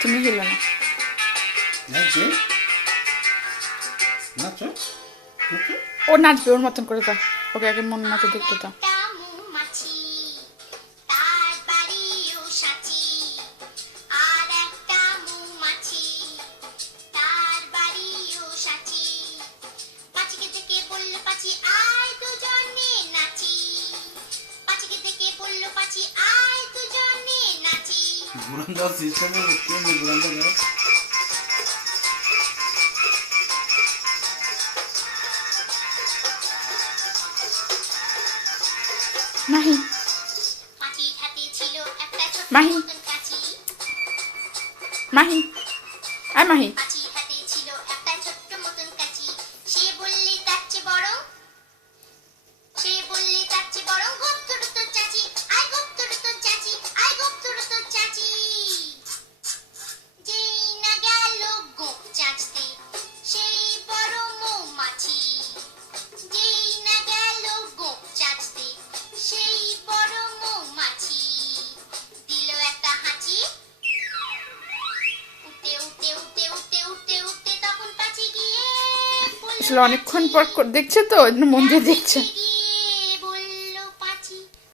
তুমি হিলো না। ও নাচবে ওর মতন করে দাও, ওকে আগে মন মতো দেখতে দাও। বুড়ান্দা সিস্টেমে কেমনে বুড়ান্দা করে মাহি মাহি মাহি আর মাহি আসলে অনেকক্ষণ পর দেখছে তো মন দিয়ে দেখছে।